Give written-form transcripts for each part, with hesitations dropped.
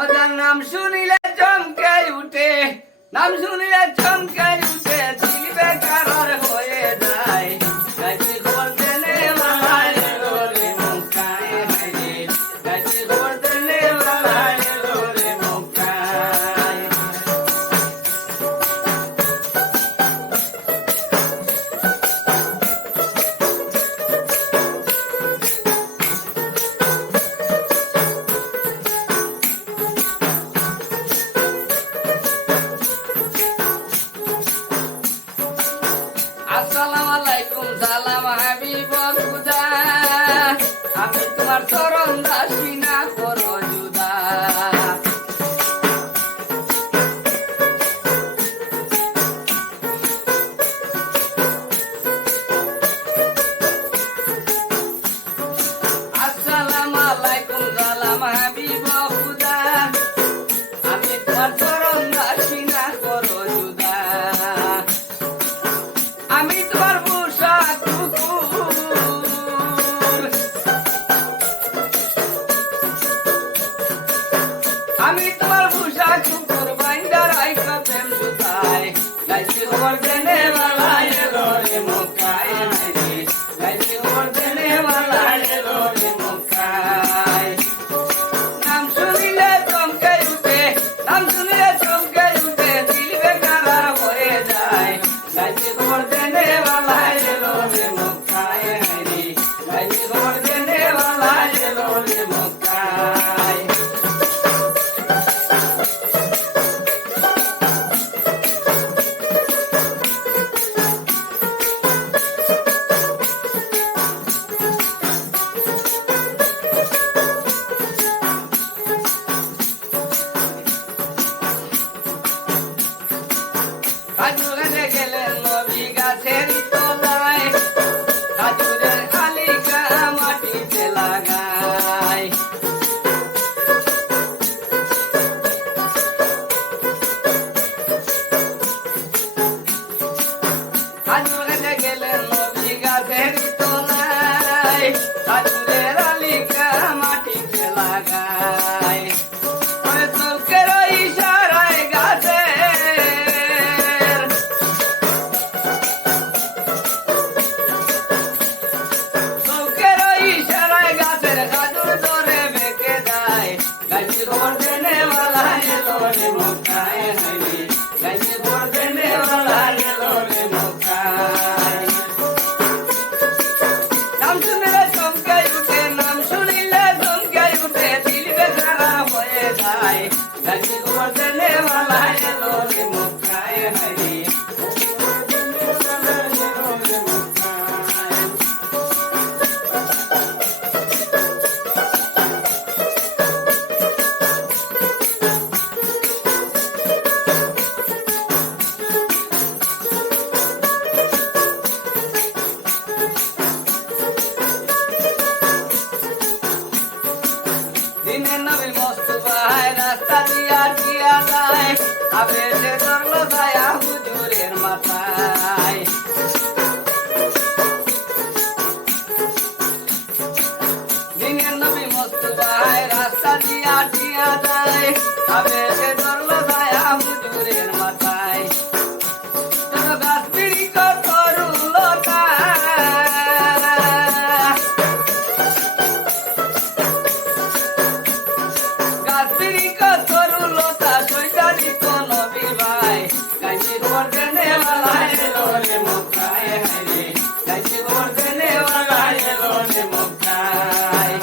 ওদের নাম শুনিলে চমকে উঠে, নাম শুনিলে চমকে উঠে, দিল বেকার হয়ে যায়। গাইতে করতে নেওয়ালায় রে মক্কায় হায়রে, গাইতে করতে নেওয়ালায় রে মক্কায়। আসসালামু আলাইকুম সালাম হাবিব খুদা, আমি তোমার চরণ দাসী না করো জুদা। আসসালামু আলাইকুম সালাম হাবিব খুদা, আমি তোমার চরণ দাসী না করো জুদা। আমি তোমার পোষা কুকুর, আমি তোমার পোষা কুকুর, বাইন্দা রাইখা প্রেম সুতায়। গাইতে খবর দেনে ওয়ালায় এলো রে মক্কায় হায়রে, গাইতে খবর দেনে ওয়ালায় এলো রে মক্কায়। নাম শুনিলে চমকে উঠে, নাম শুনিলে চমকে উঠে, দিল বেকার হয়ে যায়। গাইতে খবর দেনে ওয়ালায় এলো রে মক্কায় হায়রে, গাইতে খবর দেনে ওয়ালায় এলো রে মক্কায়। খাজুরে গেলেন নবী গাছের তলায়, খাজুরের আলিকা মাটিতে লাগায়। খাজুরে গেলেন নবী গাছের তলায়, খাজুরের আলিকা মাটিতে লাগায়। চোখের ইশারায় গাছের, চোখের ইশারায় গাছের খাজুর ধরে বেঁকে যায়। গাইতে খবর দেনে ওয়ালায় এলো রে মক্কায় হায়রে, গাইতে খবর দেনে ওয়ালায় এলো রে মক্কায়। নাম শুনিলে চমকে উঠে, নাম শুনিলে চমকে উঠে, দিল বেকার হয়ে যায়। গাইতে খবর দেনে ওয়ালায় এলো রে মক্কায় হায়রে, দিনের নবী মোস্তফায় রাস্তা দিয়া দিয়া যায়, আবেশে ধরলো ছায়া হুজুরের মাথায়। দিনের নবী মোস্তফায় রাস্তা দিয়া দিয়া যায়, আবেশে ধরলো ছায়া হুজুরের মাথায়। গাছ পিড়ি কত রুলতা, গাছবিরি কত রুলতা, সইটা দিত নবী ভাই। গাইতে খবর দেনে ওয়ালায় এলো রে মক্কায় হায়রে, গাইতে খবর দেনে ওয়ালায় এলো রে মক্কায়।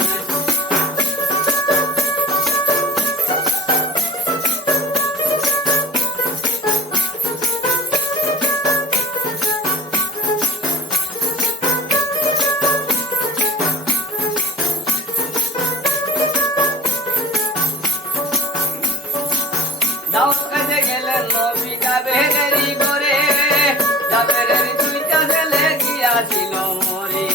দাওয়াত খাইতে গেলেন নবী জাবেরেরই ঘরে, জাবেরের দুইটা ছেলে গিয়াছিল মরে।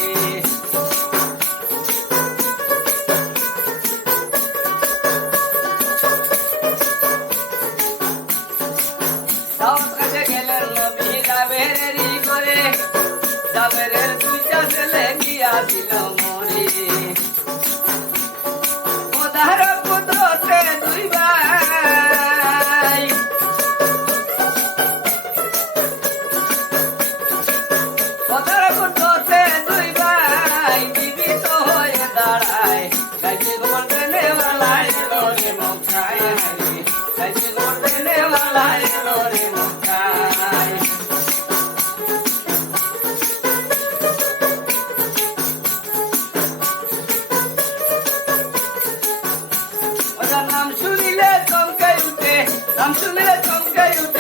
দাওয়াত খাইতে গেলেন নবী জাবেরেরই ঘরে, জাবেরের দুইটা ছেলে গিয়াছিল মরে। ওদার পুত্রতে দুই ভাই, গাইছে খবর দেনে वाला এলো রে মক্কায় গাইছে খবর দেনে वाला এলো রে মক্কায় ওর নাম শুনিলে চমকে উঠে